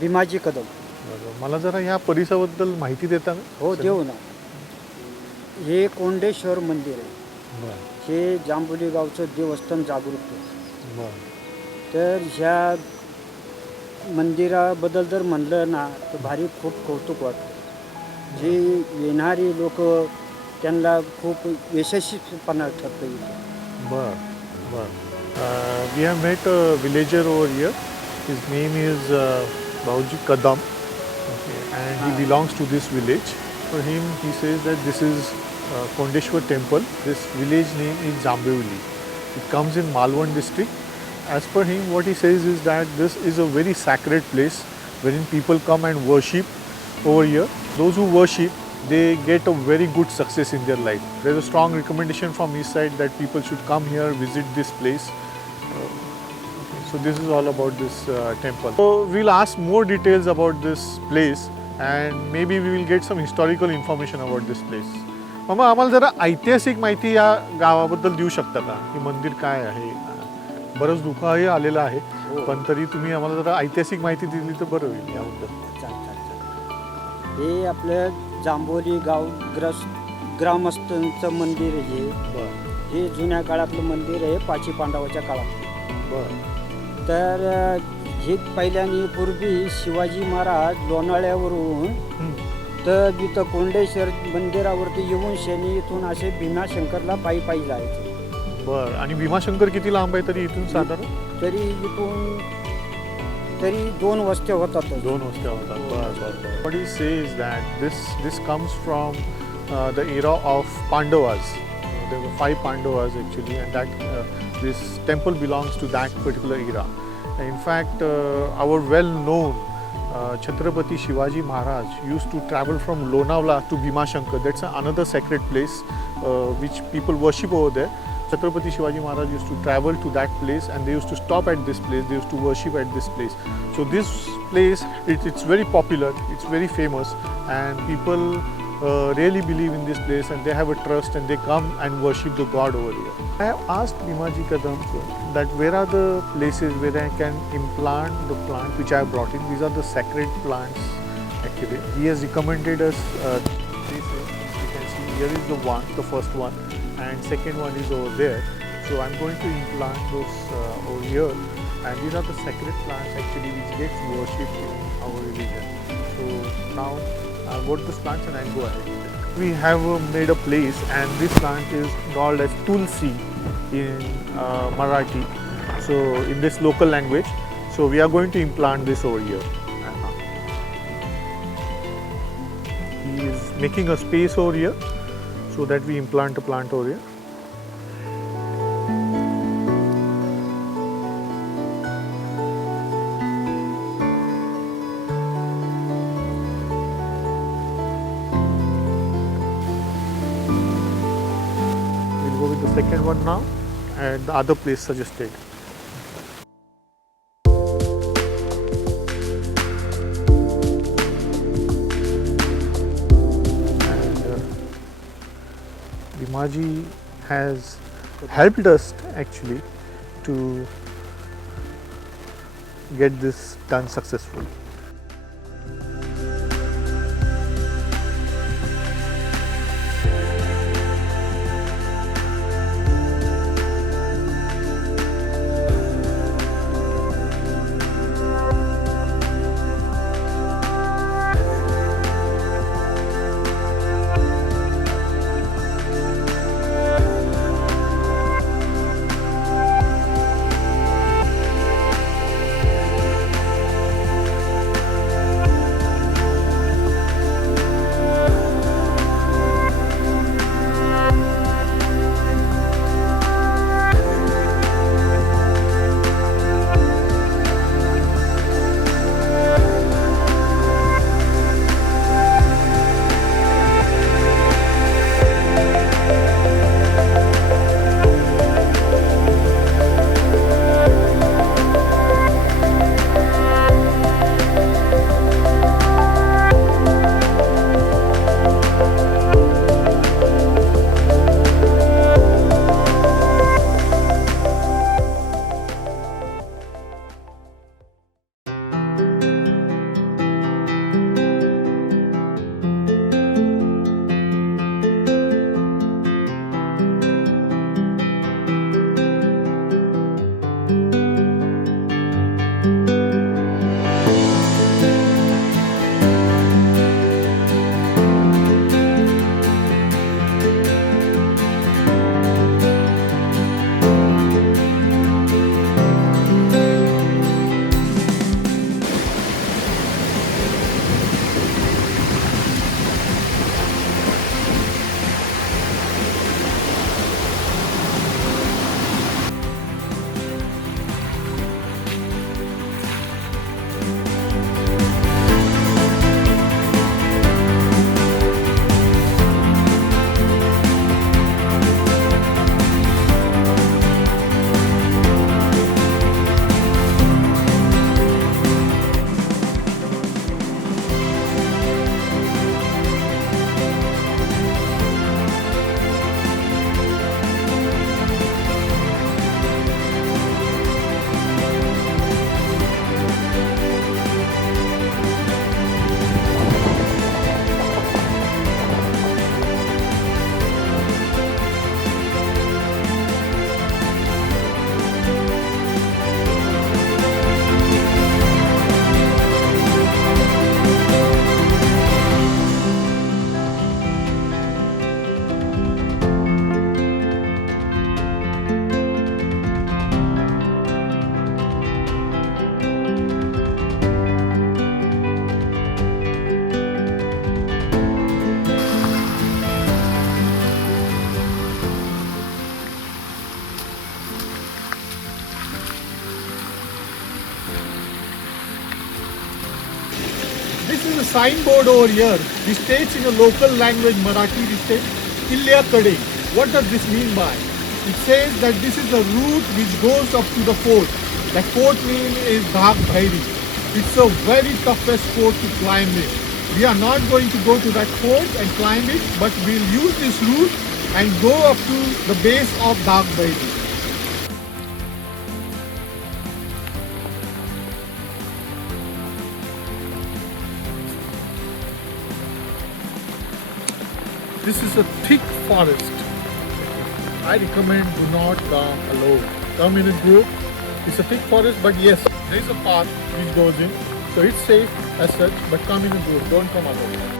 भीमाजी कदम. मला जरा ह्या परिसराबद्दल माहिती देता ना? हो देऊ ना. हे कोंडेश्वर मंदिर आहे. बरं हे जांभोली गावचं देवस्थान जागृत आहे. बरं तर ह्या मंदिराबद्दल जर म्हणलं ना तर भारी खूप कौतुक वाटतं. जे येणारी लोक त्यांना खूप यशस्वीपणा ठरतं इथे. बरं बरं. We have met a villager over here. His name is Bauji Kadam. Okay, and he belongs to this village. For him, he says that this is Kondeshwar temple. This village name is Jambhavali. It comes in Malwan district. As per him, what he says is that this is a very sacred place wherein people come and worship over here. Those who worship, they get a very good success in their life. There is a strong recommendation from his side that people should come here, visit this place. So this is all about this temple. So we'll ask more details about this place and maybe we will get some historical information about this place. मामा आम्हाला जरा ऐतिहासिक माहिती या गावाबद्दल देऊ शकता का? की मंदिर काय आहे? बरंच दुःखही आलेलं आहे पण तरी तुम्ही आम्हाला जरा ऐतिहासिक माहिती दिली तर बरं होईल याबद्दल. हे आपलं जांभोली गाव ग्रामस्थांचं मंदिर आहे. हे जुन्या काळातलं मंदिर आहे, पाची पांडवाच्या काळातलं. बरं. तर हे पहिल्याने पूर्वी शिवाजी महाराज लोणाळ्यावरून तर इथं कोंडेश्वर मंदिरावरती येऊन शनी इथून असे भीमाशंकरला पायी पायी जायचे. बरं. आणि भीमाशंकर किती लांब आहे तरी इथून साधारण? तरी इथून तरी 2 वस्त्या होतात. 2 वस्त्या होतात. बरं बरं. What he says that this comes from the era of Pandavas. There were 5 Pandavas actually, and that this temple belongs to that particular era. In fact, our well-known Chhatrapati Shivaji Maharaj used to travel from Lonavala to Bhimashankar. That's another sacred place which people worship over there. Chhatrapati Shivaji Maharaj used to travel to that place and they used to stop at this place. They used to worship at this place. So this place, it's very popular, it's very famous, and people really believe in this place and they have a trust and they come and worship the god over here. I have asked Bhimaji Kadam that where are the places where I can implant the plant which I have brought in. These are the sacred plants actually. He has recommended us places. You can see here is the one, the first one, and second one is over there. So I'm going to implant those over here, and these are the sacred plants actually which gets worshipped in our religion. So now I'll go to this plants and I'll go ahead with it. We have made a place and this plant is called as Tulsi in Marathi, so in this local language. So we are going to implant this over here. He is making a space over here so that we implant a plant over here. The second one now and the other place suggested. And Bhimaji has helped us actually to get this done successfully. This is a signboard over here. It states in a local language, Marathi, it states Kilya Kade. What does this mean by? It says that this is the route which goes up to the fort. The fort name is Dhak Bhairi. It's a very toughest fort to climb it. We are not going to go to that fort and climb it, but we'll use this route and go up to the base of Dhak Bhairi. This is a thick forest. I recommend do not come alone. Come in a group. It's a thick forest, but yes, there is a path which goes in. So it's safe as such, but come in a group. Don't come alone.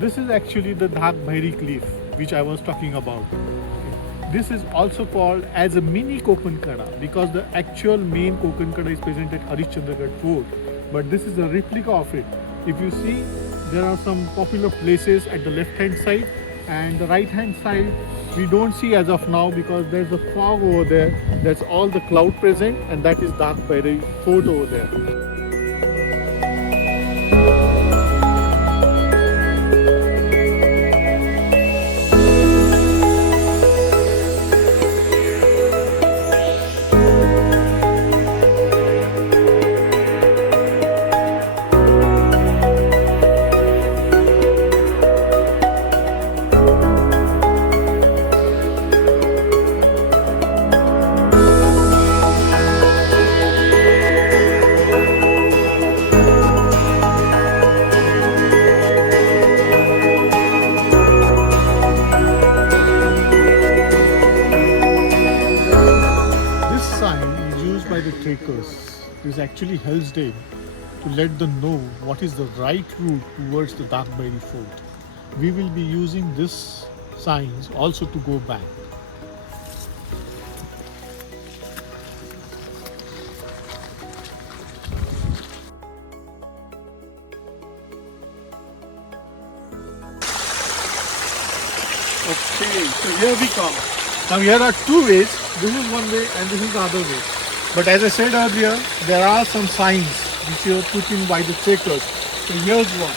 This is actually the Dhak Bhairi cliff which I was talking about. This is also called as a mini Kokankada because the actual main Kokankada is present at Harishchandragarh Fort, but this is a replica of it. If you see, there are some popular places at the left hand side, and the right hand side we don't see as of now because there's a fog over there. That's all the cloud present, and that is Dhak Bhairi Fort over there. This actually helps them to let them know what is the right route towards the Dhak Bhairi Fort. We will be using this signs also to go back. Okay, so here we come. Now here are two ways. This is one way and this is the other way. But as I said earlier, there are some signs which are put in by the trekkers. So here's one.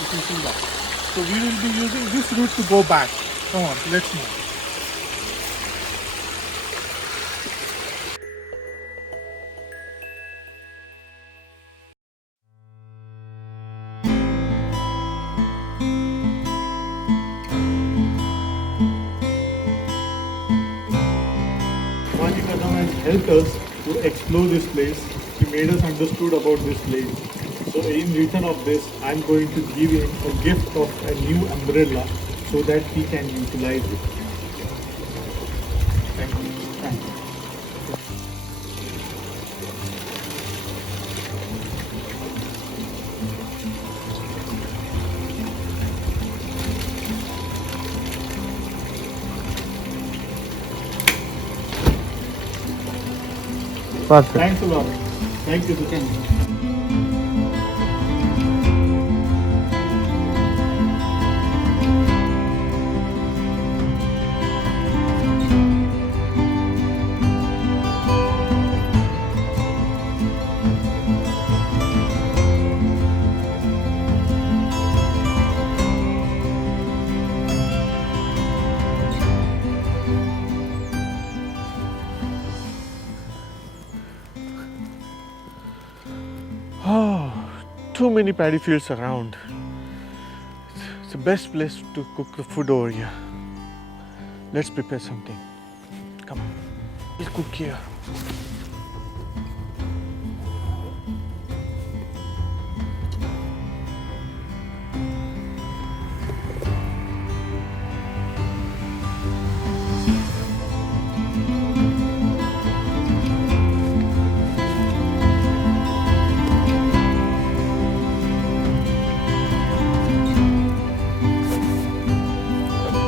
You can see that. So we will be using this route to go back. Come on, let's move. Shivāji Kadam has helped us to explore this place. He made us understood about this place. So in return of this, I am going to give him a gift of a new umbrella so that he can utilize it. Thank you. Thank you. Perfect. Thanks a lot. Thank you, Susan. Oh, too many paddy fields around. It's the best place to cook the food over here. Let's prepare something. Come on, we'll cook here.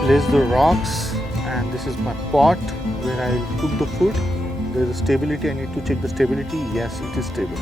Place the rocks and this This is my pot where I will cook the food. There is a stability. I need to check the stability. Yes, it is stable.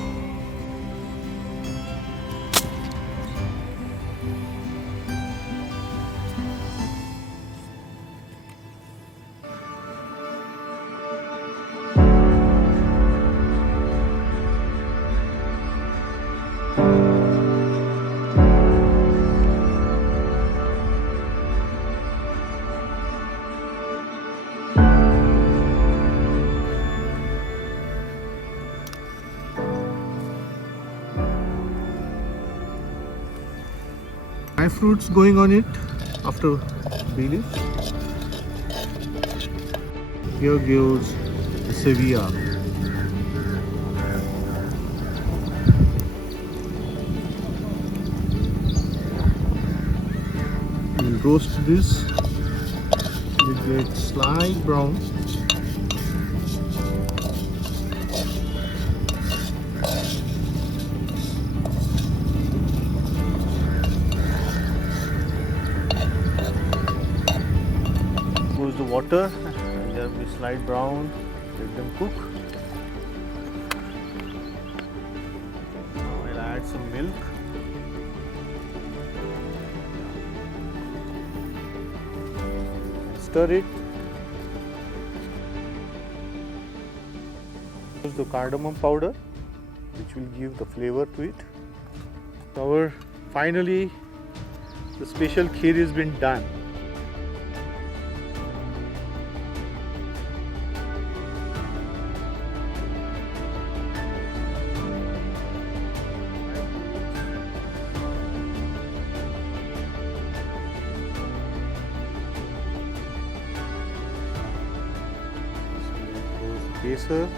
Dry fruits going on it after bay leaf. Here goes the Sevilla. We'll roast this. It gets slight brown. Goes the water and they'll be slight brown. Let them cook. Now I'll add some milk. Stir it. Use the cardamom powder, which will give the flavor to it. Finally, the special kheer has been done. Kesar.